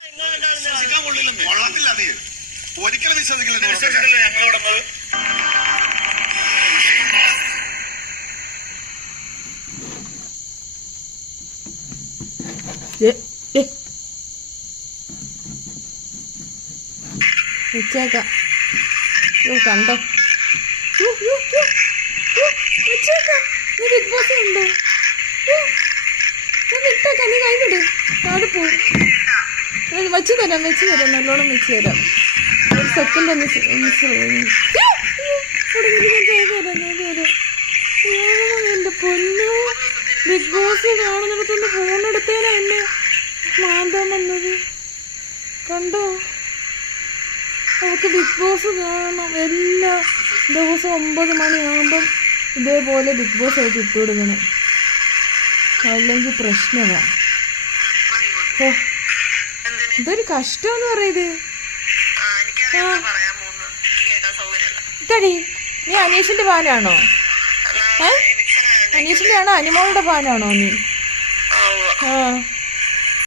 വിശ്വസിക്കാൻ കൊള്ളത്തില്ല. നീ ഒരിക്കലും വിശ്വസിക്കില്ല. ഞങ്ങളോട് വെച്ചേക്കാം. കണ്ടോ വെച്ചേക്കാം. നീ ബിഗ് ബോസ് ഉണ്ടോ? ഞാൻ വിട്ടേക്കാം. നീ കൈവിട്. താഴെ പോവും. വെച്ച് തരാം നല്ലോണം വെച്ച് തരാം. ഒരു സെക്കൻഡ് ഒന്ന് എന്റെ പൊന്നു. ബിഗ് ബോസ് കാണുന്നിടത്തൊന്ന് ഫോണെടുത്തേനാ എന്നെ മാന്താൻ വന്നത്. കണ്ടോ? അവർക്ക് ബിഗ് ബോസ് കാണണം. എല്ലാ ദിവസവും 9 മണിയാകുമ്പം ഇതേപോലെ ബിഗ് ബോസ് ആയിട്ട് ഇട്ട് കൊടുക്കണം. അല്ലെങ്കിൽ പ്രശ്നമാണ്. ഇതൊരു കഷ്ടമെന്ന് പറയുന്നത്. ഇതടി നീ അനീഷിന്റെ ഫാനാണോ? അനീഷിന്റെ ആണോ അനിമോളുടെ ഫാനാണോ നീ?